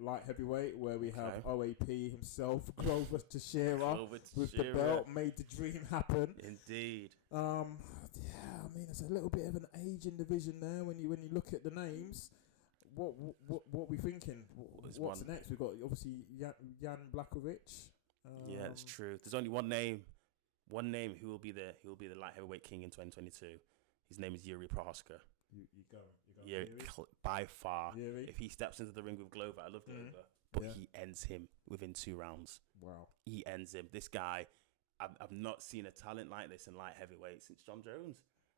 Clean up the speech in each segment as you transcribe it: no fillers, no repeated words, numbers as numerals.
Light heavyweight, where we have OAP himself, Glover Teixeira, with the belt, made the dream happen. Indeed. Yeah, I mean, it's a little bit of an aging division there when you look at the names. What we thinking? What's next? We've got obviously Jan Blachowicz. Yeah, it's true. There's only one name who will be the light heavyweight king in 2022. His name is Yuri Prohaska. You go. Yeah, by far. Yuri? If he steps into the ring with Glover, I love Glover, but he ends him within 2 rounds. Wow. He ends him. This guy, I've not seen a talent like this in light heavyweight since John Jones.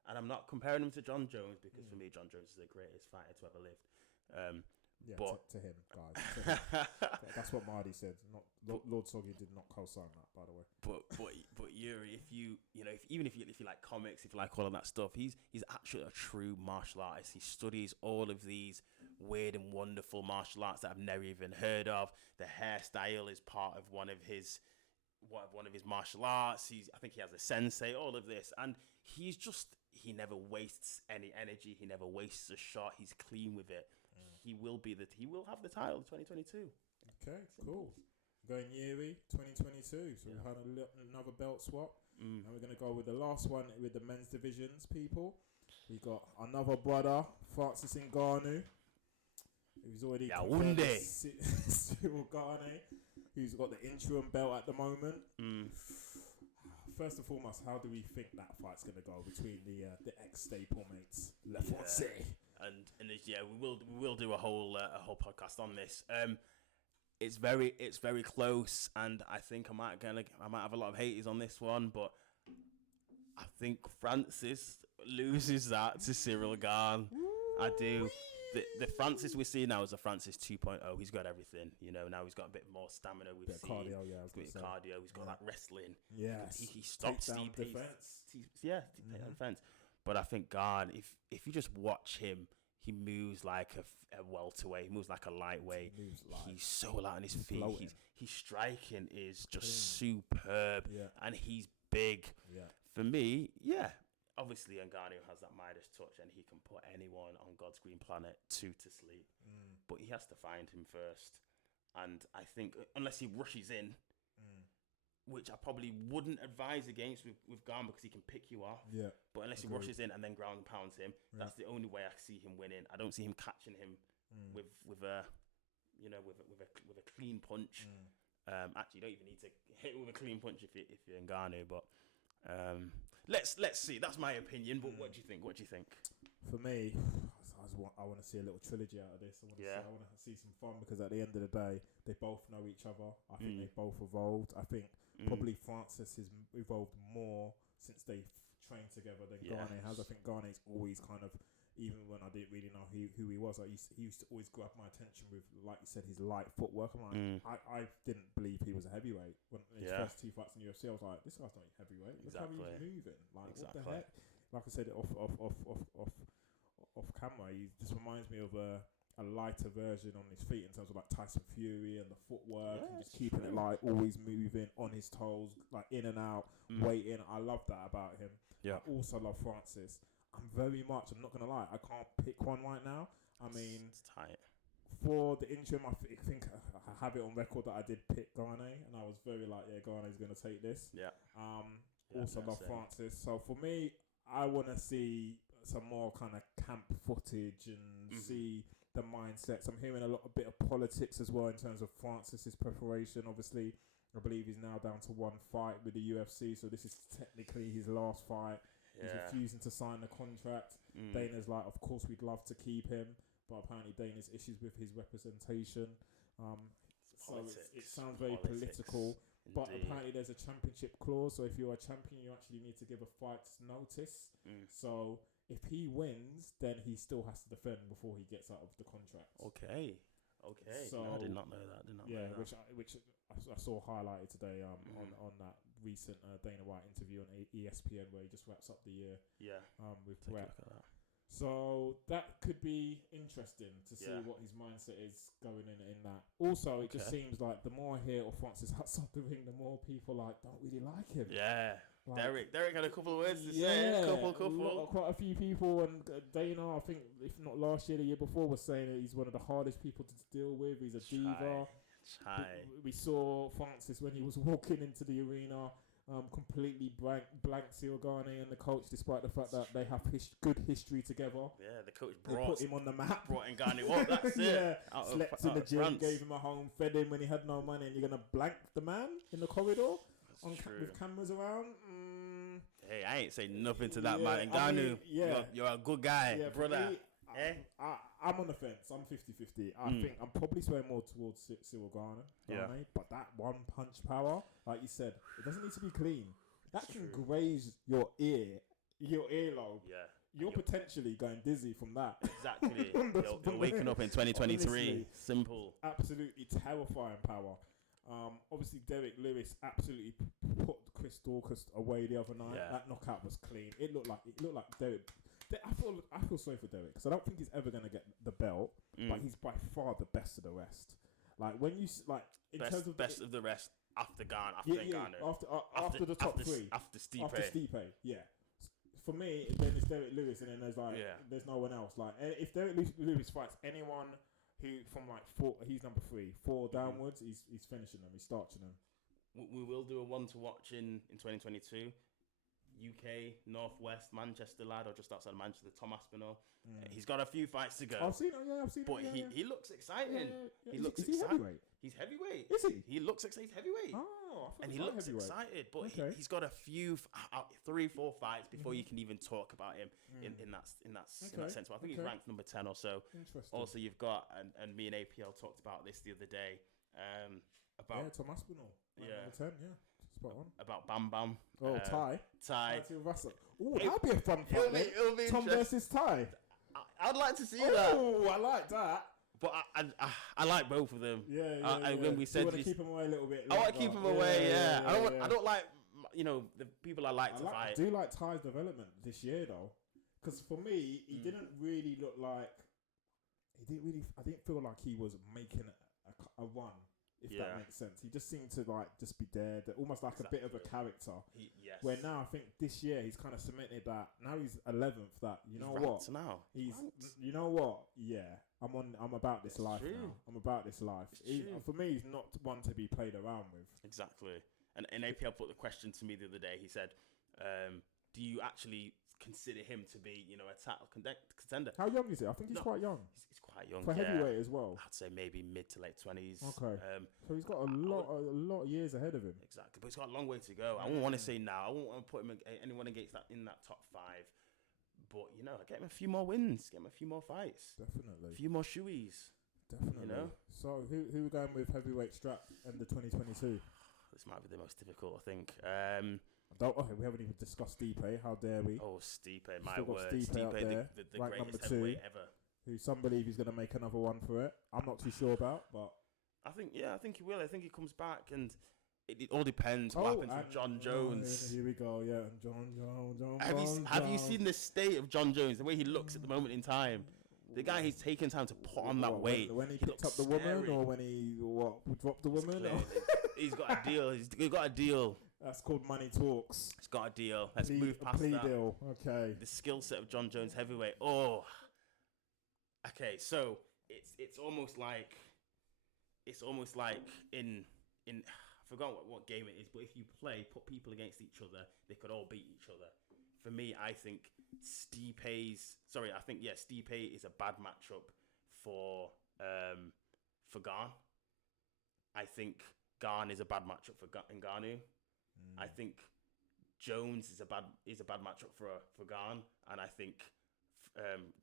And I'm not comparing him to John Jones because for me, John Jones is the greatest fighter to ever live. But to him, guys. To him. That's what Marty said. Not Lord Soggy did not co-sign that, by the way. But Yuri, if you like comics, if you like all of that stuff, he's actually a true martial artist. He studies all of these weird and wonderful martial arts that I've never even heard of. The hairstyle is part of one of his martial arts. I think he has a sensei. All of this, and he never wastes any energy. He never wastes a shot. He's clean with it. He will have the title 2022. Okay, cool. Going Yuri 2022. So we've had another belt swap. And we're going to go with the last one with the men's divisions, people. We got another brother, Francis Ngannou, who's already Cyril Gane, who's got the interim belt at the moment. First and foremost, how do we think that fight's going to go between the ex-staple mates, Le Français? And we will do a whole podcast on this. It's very close, and I think I might have a lot of haters on this one, but I think Francis loses that to Cyril Gane. I do. The Francis we see now is a Francis 2.0. He's got everything, now he's got a bit more stamina. We've seen cardio, cardio. He's got that wrestling. Yes. He stops the defense. Defense. But I think God, if you just watch him, he moves like a welterweight. He moves like a lightweight. He's so light on his feet. His striking is just superb, and he's big. Yeah. For me, obviously Ngannou has that Midas touch, and he can put anyone on God's green planet to sleep. But he has to find him first, and I think unless he rushes in. Which I probably wouldn't advise against with Gane because he can pick you off. Yeah. But unless he rushes in and then ground and pounds him, that's the only way I see him winning. I don't see him catching him with a clean punch. Actually, you don't even need to hit with a clean punch if you're Ngannou. But let's see. That's my opinion. But what do you think? For me, I want to see a little trilogy out of this. I want to see some fun because at the end of the day, they both know each other. I think they both evolved. I think probably Francis has evolved more since they've trained together than Gane has. I think Gane's always kind of, even when I didn't really know who he was, he used to always grab my attention with, like you said, his light footwork. I'm like, I didn't believe he was a heavyweight. When his first 2 fights in the UFC, I was like, this guy's not heavyweight. Look how he's moving. Like, what the heck? Like I said, off camera, he just reminds me of a lighter version on his feet in terms of like Tyson Fury and the footwork and just keeping it light, always moving on his toes, like in and out, waiting. I love that about him. I also love Francis. I'm not going to lie, I can't pick one right now. I mean, it's tight. For the interim, I think I have it on record that I did pick Gane, and I was very like, Gane's going to take this. Also love Francis. So for me, I want to see some more kind of camp footage and see the mindsets. I'm hearing a bit of politics as well in terms of Francis's preparation. Obviously, I believe he's now down to 1 fight with the UFC, so this is technically his last fight. He's refusing to sign the contract. Dana's like, of course we'd love to keep him, but apparently Dana's issues with his representation. So it sounds very political. Indeed. But apparently there's a championship clause, so if you're a champion, you actually need to give a fight's notice. So if he wins, then he still has to defend before he gets out of the contract. Okay. So, no, I did not know that. Which I saw highlighted today on that recent Dana White interview on ESPN where he just wraps up the year. Yeah. With Brett. So that could be interesting to see what his mindset is going in that. Also, it just seems like the more I hear of Francis outside the ring, the more people don't really like him. Yeah. Like, Derek had a couple of words to say. Quite a few people, and Dana, I think, if not last year, the year before, was saying that he's one of the hardest people to deal with. He's a diva. We saw Francis when he was walking into the arena, completely blank Siogane and the coach, despite the fact that they have good history together. Yeah, the coach put him on the map. Brought Ngannou up, that's it. Slept in the gym, France. Gave him a home, fed him when he had no money, and you're going to blank the man in the corridor with cameras around? Hey, I ain't saying nothing to that man. Ngannou, you're a good guy, brother. I'm on the fence. I'm 50-50. I think I'm probably swaying more towards Cyril Gane. But that one punch power, like you said, it doesn't need to be clean. That can graze your earlobe. Yeah. You're potentially going dizzy from that. Exactly. You're waking up in 2023. Honestly, simple. Absolutely terrifying power. Obviously, Derek Lewis absolutely put Chris Dorcas away the other night. Yeah. That knockout was clean. It looked like Derek. I feel sorry for Derek because I don't think he's ever going to get the belt, but he's by far the best of the rest. Like when you terms of best of the rest after Ghana, after the top three, after Stipe. After Stipe, yeah. For me, then it's Derek Lewis, and then there's no one else. Like if Derek Lewis fights anyone who from like four, he's number 3, 4 downwards, he's finishing them, he's starching them. We will do a one to watch in 2022. UK, Northwest, Manchester lad, or just outside Manchester, Tom Aspinall. He's got a few fights to go. I've seen him, But he looks exciting. Yeah. He looks exciting. Is he heavyweight? He's heavyweight. Is he? He looks excited. He's heavyweight. Oh, and he looks excited. But he's got a few, 3-4 fights before you can even talk about him in that sense. But I think he's ranked number 10 or so. Interesting. Also, you've got, and me and APL talked about this the other day, about Tom Aspinall. Number 10, Spot on. About Bam Bam. Ty. Russell. Oh, that'd be a fun fight. It'll be Tom versus Ty. I'd like to see that. Oh, I like that. But I like both of them. Yeah. When we said you want to keep them away a little bit. I want to keep them away. Yeah. I don't like the people I like to fight. I do like Ty's development this year though, because for me he didn't really look like I didn't feel like he was making a run. If that makes sense. He just seemed to just be there, almost like a bit of a character. Yes. Where now I think this year he's kind of cemented that. Now he's 11th. That you know what? Now he's you know what? Yeah, I'm about this life now. I'm about this life. For me, he's not one to be played around with. Exactly. And APL put the question to me the other day. He said, "Do you actually consider him to be a title contender?" How young is he? I think he's quite young. He's quite young for heavyweight as well. I'd say maybe mid to late 20s. Okay. So he's got a lot of years ahead of him. Exactly, but he's got a long way to go. I won't want to say now. I won't want to put anyone against that in that top 5. But get him a few more wins, get him a few more fights. Definitely. A few more shoeys. Definitely. So who are we going with heavyweight strap in the 2022? This might be the most difficult, I think. We haven't even discussed Stipe. How dare we? Oh, Stipe, my Still word. Stipe there, the greatest heavyweight ever. Who some believe he's going to make another one for it. I'm not too sure about, but I think he will. I think he comes back, and it all depends what happens with John Jones. Here we go. Yeah, John Jones. Have you seen the state of John Jones? The way he looks at the moment in time. The guy he's taken time to put on that weight. When he picked up the woman, or when he dropped the woman? He's got a deal. He's got a deal. That's called money talks. He's got a deal. Let's move past that. Deal. Okay. The skill set of John Jones heavyweight. Oh. Okay, so it's almost like in I forgot what game it is, but if you put people against each other, they could all beat each other. For me, I think Stipe is a bad matchup for Gane. I think Gane is a bad matchup for Ngannou. I think Jones is a bad matchup for Gane, and I think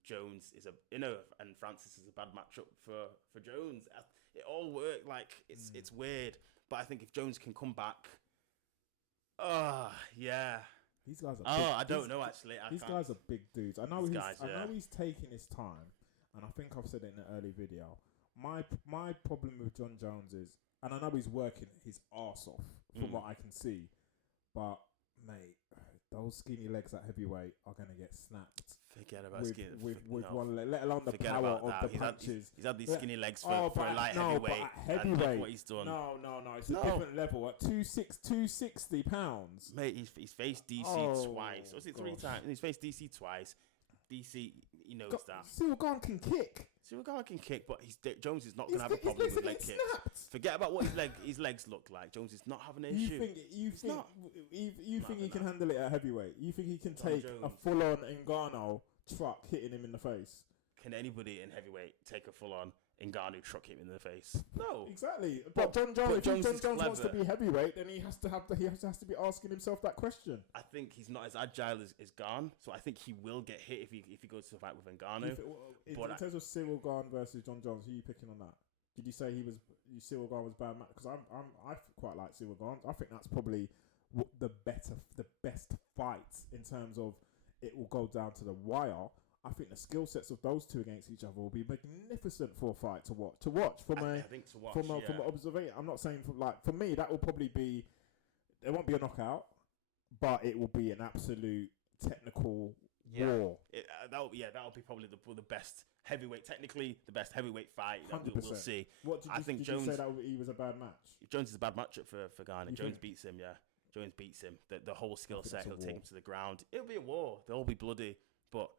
Jones is and Francis is a bad matchup for Jones. It all worked it's weird, but I think if Jones can come back, these guys are. I don't know actually. These guys are big dudes. I know he's taking his time, and I think I've said it in an early video. My problem with John Jones is, and I know he's working his arse off from what I can see, But mate, those skinny legs at heavyweight are gonna get snapped. Forget about with one leg, let alone the power of the punches. He's had these skinny legs for a light heavyweight. But at heavyweight, and look what he's done. No, it's a different level. At 260 pounds, mate, he's faced DC twice. Was it 3 times? He's faced DC twice. DC, he knows that. Cyril Gane can kick. But Jones is not going to have a problem with leg kicks. Forget about what his legs look like. Jones is not having an issue. You think he can handle it at heavyweight? You think he can take a full-on Ngannou truck hitting him in the face? Can anybody in heavyweight take a full-on Ngannou truck hitting him in the face? No. Exactly. But John Jones wants to be heavyweight, then he has to be asking himself that question. I think he's not as agile as Gane, so I think he will get hit if he goes to fight with Ngannou. In terms of Cyril Gane versus John Jones, who are you picking on that? Did you say Cyril Gane was bad? Because I quite like Cyril Gane. I think that's probably the best fight in terms of it will go down to the wire. I think the skill sets of those two against each other will be magnificent for a fight to watch. From observation. I'm not saying for me that will probably be. It won't be a knockout, but it will be an absolute technical war. That'll be probably the best heavyweight. Technically, the best heavyweight fight that we'll see. Did Jones, you say that he was a bad match? Jones is a bad matchup for Gane. Jones beats him. Yeah, Jones beats him. The whole skill set. He'll take him to the ground. It'll be a war. They'll all be bloody, but.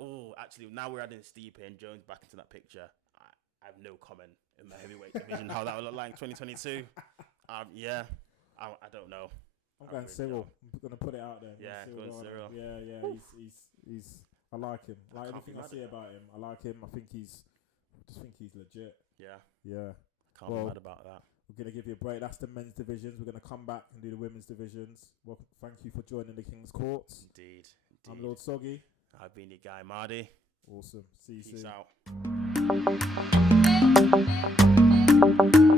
Oh, actually, now we're adding Steve and Jones back into that picture. I have no comment in the heavyweight division how that will look like in 2022. I don't know. I'm going Cyril. I'm going to put it out there. Yeah, going Cyril. Yeah. He's. I like him. Like everything I see about him, I like him. I just think he's legit. Yeah. Can't be mad about that. We're going to give you a break. That's the men's divisions. We're going to come back and do the women's divisions. Well, thank you for joining the King's Courts. Indeed. I'm Lord Soggy. I've been your guy, Mardy. Awesome. See you soon. Peace out.